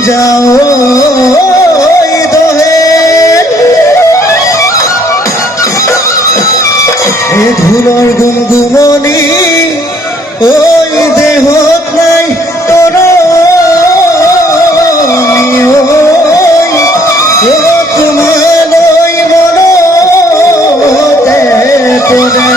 যাও দহে এ ধুলোর গুমগুমনি ওই দেহত নাই তোর তোমালৈ মনতে তোৰে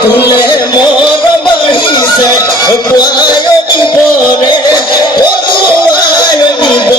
তুলে মর বাহিছে পুয়ায় দিবরে পুয়ায় দিব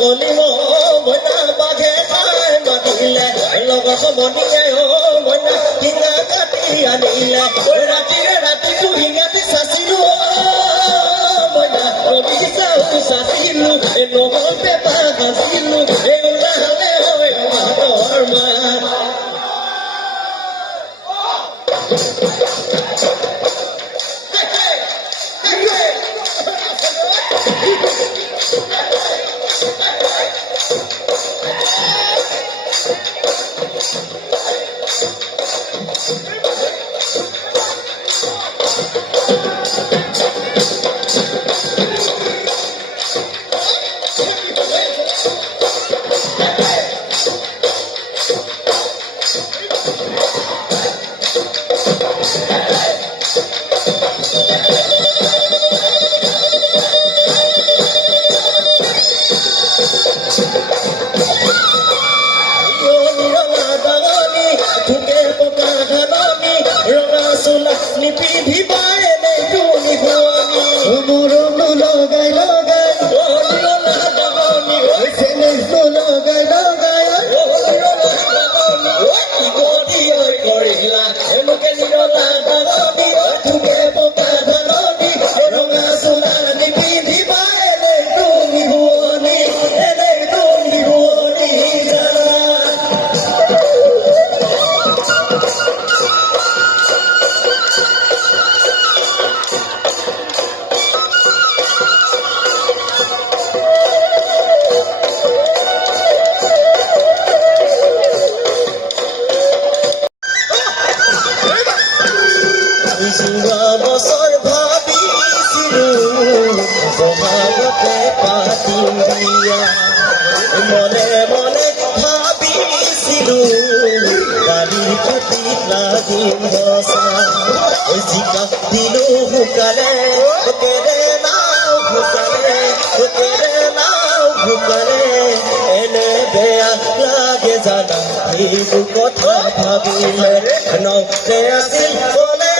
গলিম মইনা বাঘে খাই মাতিলে লগত মনিয়ে মইনা টিঙা কাটি আনিলে ৰাতিৰে ৰাতিটো হিঙাটি চাচিলো মইনা চাচিলো নহল পেপা বাচিলো ওলালে হয় মাতৰ মা মনে মনে ভাবিছি খেতিত লাগিম বচা জিকা দিলো শুকালে কেৰেলাও শুকালে কেৰেলাও শুকালে এনে বেয়া লাগে জানা এইবোৰ কথা ভাবিলে নতে আছিল কলে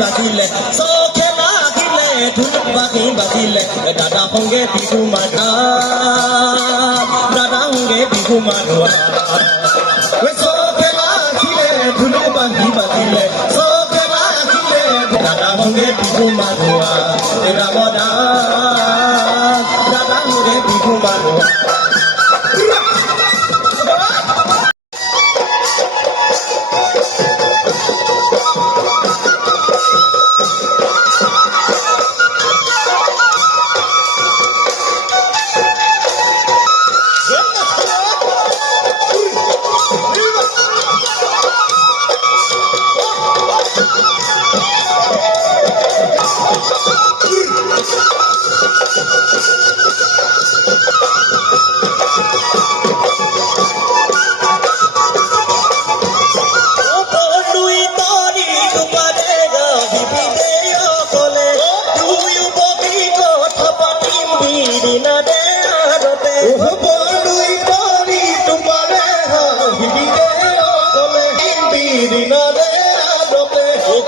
বাজিলে চখে লাগিলে ঢোল বাজিলে দাদা সংগে বিহু মাৰা দাদা সংগে বিহু মাৰোৱা চখে লাগিলে ঢোল বাজিলে চখে লাগিলে দাদা সংগে বিহু মাৰোৱা ৰামদা দাদা সংগে বিহু মাৰোৱা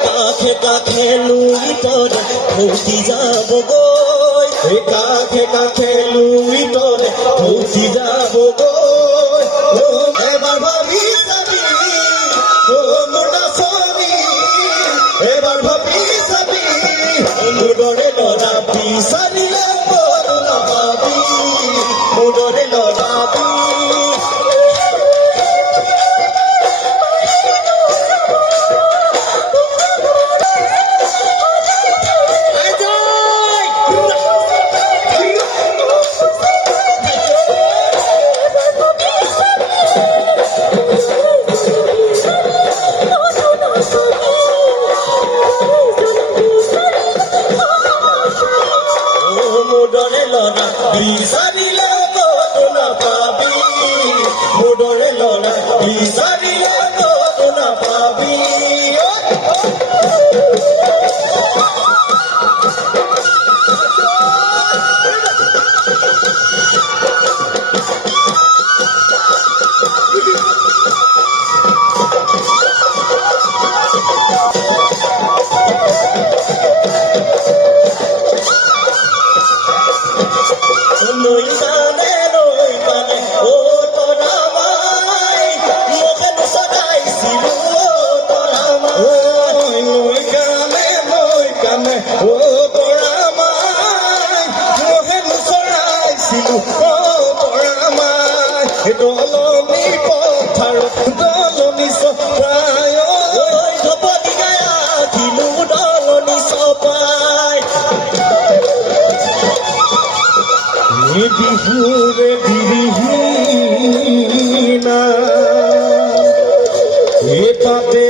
কাখে কাখে লুই তরে ভৌতি যাব গৈ কাখে কাখে লুই তরে ভৌতি যাব গৈ এবাৰ ভাবি চাবি মোটা চনি এবাৰ ভাবি চাবি মোদৰে লৰা বিচাৰিলে বৰ নাপাবি মোদৰে লৰাবি বিচাৰিলে কত নাপাবি মোদৰে লৰা বিচাৰিলে কত নাপাবি বিহুরে বিহীনা এ পাবে